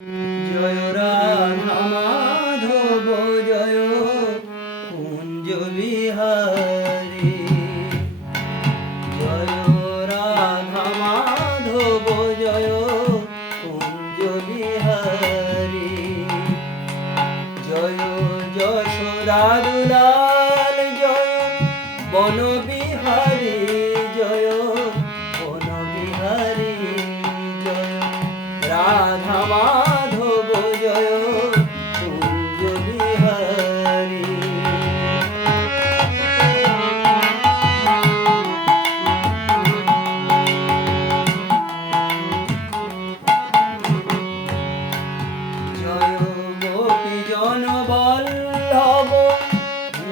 Joy Radha Madhav Joy Kunj Bihari Joy Radha Madhav Joy Kunj Bihari Joy Yashoda Dulal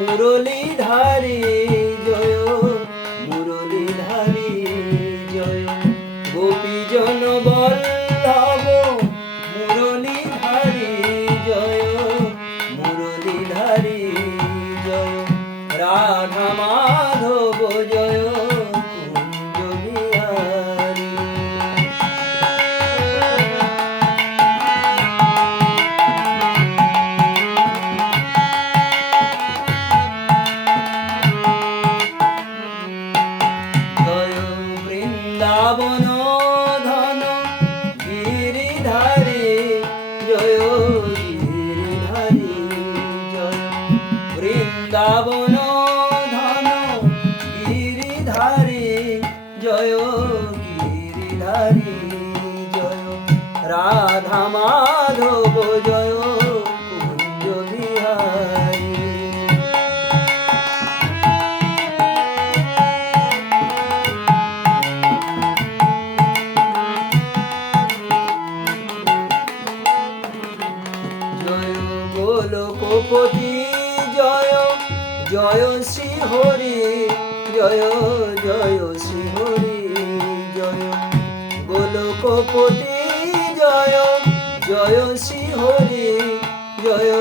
মুরলীধারী Joy মুরলীধারী Joy. Gopi John Vallabh মুরলীধারী Joy মুরলীধারী Joy. Radha Vrindavan Dhan Giridhari Joy Giridhari Joy. Vrindavan Dhan Giridhari Joy Giridhari Joy. Radha Madhav Joy Golokpoti Joy Joy Shri Hari, Joy Joy Shri Hari, Joy. Golokpoti Joy Joy Shri Hari, Joy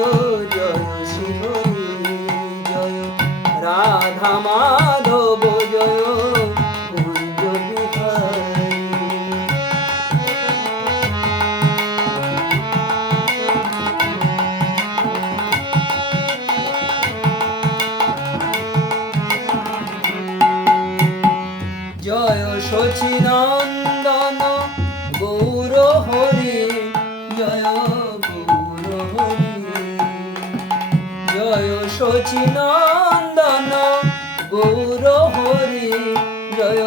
Joy Shri Hari. Shachinandan Gour Hari Joy Gour Hari. Joy Shachinandan Gour Hari Joy